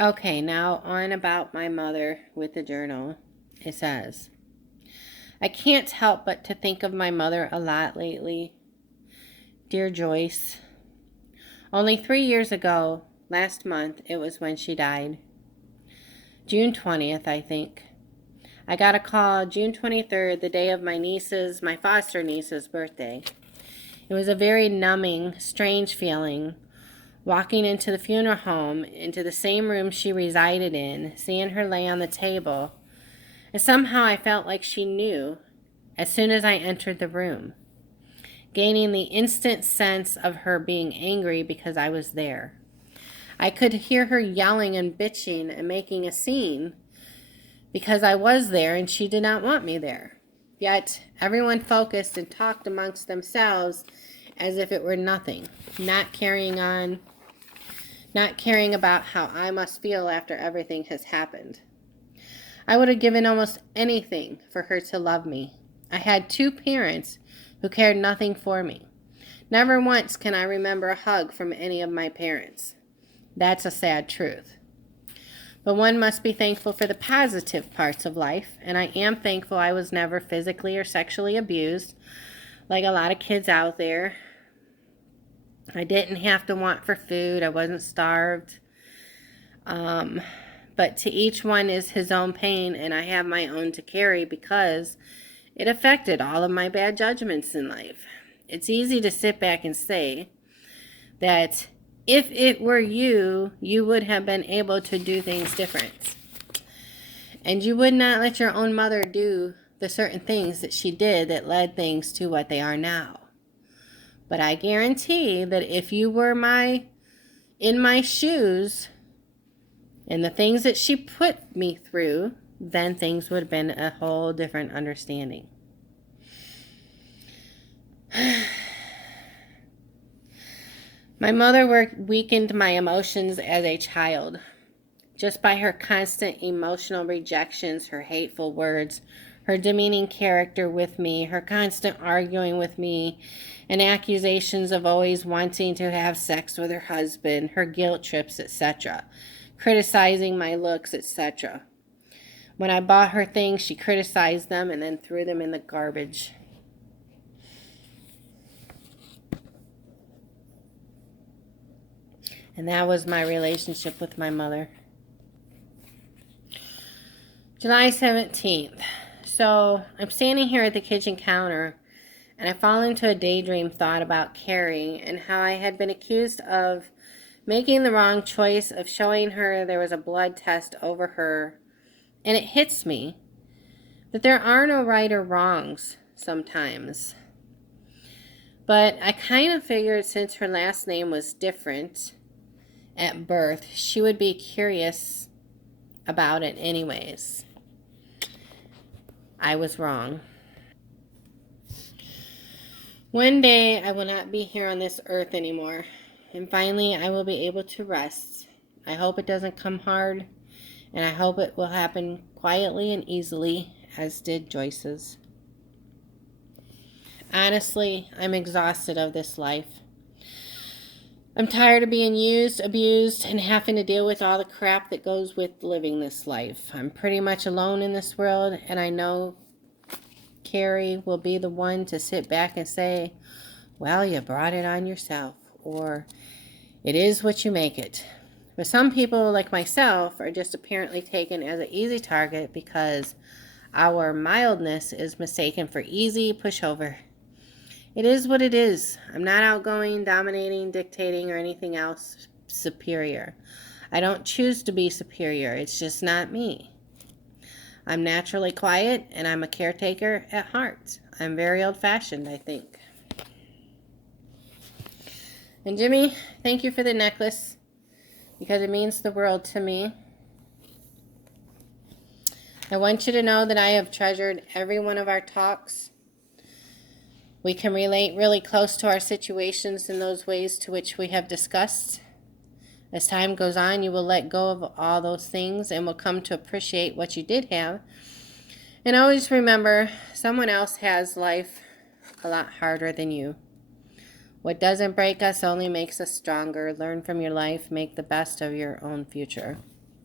Okay, now on about my mother with the journal. It says, I can't help but to think of my mother a lot lately. Dear Joyce, only 3 years ago, last month, it was when she died. June 20th, I think. I got a call June 23rd, the day of my foster niece's birthday. It was a very numbing, strange feeling. Walking into the funeral home, into the same room she resided in, seeing her lay on the table, and somehow I felt like she knew as soon as I entered the room, gaining the instant sense of her being angry because I was there. I could hear her yelling and bitching and making a scene because I was there and she did not want me there. Yet everyone focused and talked amongst themselves as if it were nothing, not carrying on, not caring about how I must feel after everything has happened. I would have given almost anything for her to love me. I had two parents who cared nothing for me. Never once can I remember a hug from any of my parents. That's a sad truth. But one must be thankful for the positive parts of life, and I am thankful I was never physically or sexually abused like a lot of kids out there. I didn't have to want for food. I wasn't starved. But to each one is his own pain, and I have my own to carry because it affected all of my bad judgments in life. It's easy to sit back and say that if it were you, you would have been able to do things different. And you would not let your own mother do the certain things that she did that led things to what they are now. But I guarantee that if you were in my shoes and the things that she put me through, then things would have been a whole different understanding. My mother weakened my emotions as a child. Just by her constant emotional rejections, her hateful words, her demeaning character with me, her constant arguing with me, and accusations of always wanting to have sex with her husband, her guilt trips, etc., criticizing my looks, etc. When I bought her things, she criticized them and then threw them in the garbage. And that was my relationship with my mother. July 17th. So I'm standing here at the kitchen counter and I fall into a daydream thought about Carrie and how I had been accused of making the wrong choice of showing her there was a blood test over her. And it hits me that there are no right or wrongs sometimes. But I kind of figured since her last name was different at birth, she would be curious about it anyways. I was wrong. One day I will not be here on this earth anymore, and finally I will be able to rest. I hope it doesn't come hard, and I hope it will happen quietly and easily, as did Joyce's. Honestly, I'm exhausted of this life. I'm tired of being used, abused, and having to deal with all the crap that goes with living this life. I'm pretty much alone in this world, and I know Carrie will be the one to sit back and say, well, you brought it on yourself, or it is what you make it. But some people, like myself, are just apparently taken as an easy target because our mildness is mistaken for easy pushover. It is what it is. I'm not outgoing, dominating, dictating, or anything else superior. I don't choose to be superior. It's just not me. I'm naturally quiet, and I'm a caretaker at heart. I'm very old-fashioned, I think. And Jimmy, thank you for the necklace because it means the world to me. I want you to know that I have treasured every one of our talks. We can relate really close to our situations in those ways to which we have discussed. As time goes on, you will let go of all those things and will come to appreciate what you did have. And always remember, someone else has life a lot harder than you. What doesn't break us only makes us stronger. Learn from your life. Make the best of your own future.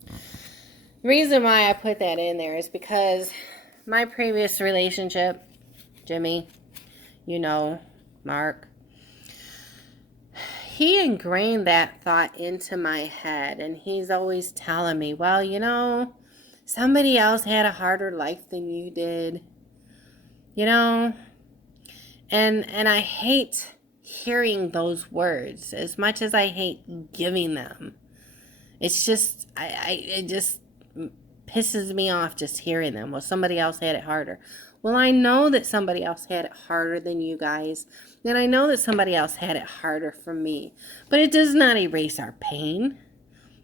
The reason why I put that in there is because my previous relationship, Jimmy, you know, Mark, he ingrained that thought into my head, and he's always telling me, well, you know, somebody else had a harder life than you did, you know, and I hate hearing those words as much as I hate giving them. It's just, it just pisses me off just hearing them. Well, somebody else had it harder. Well, I know that somebody else had it harder than you guys. And I know that somebody else had it harder from me. But it does not erase our pain.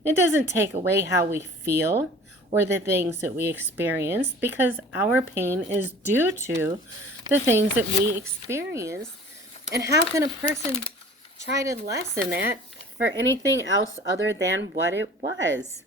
It doesn't take away how we feel or the things that we experienced, because our pain is due to the things that we experienced. And how can a person try to lessen that for anything else other than what it was?